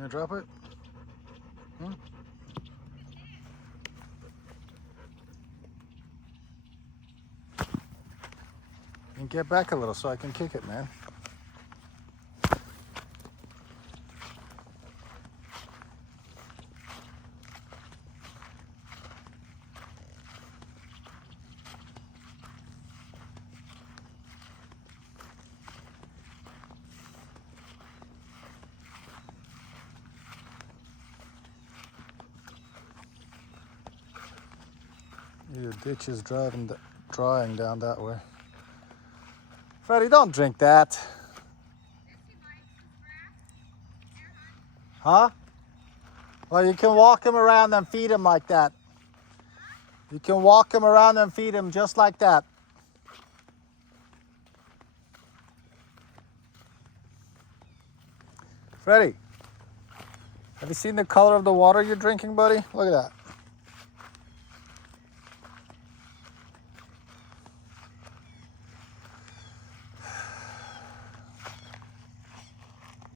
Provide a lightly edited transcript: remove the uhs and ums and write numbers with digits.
Can I drop it? Hmm? And get back a little so I can kick it, man. Your ditch is drying down that way. Freddie, don't drink that. Huh? Well, you can walk him around and feed him like that. You can walk him around and feed him just like that. Freddie, have you seen the color of the water you're drinking, buddy? Look at that.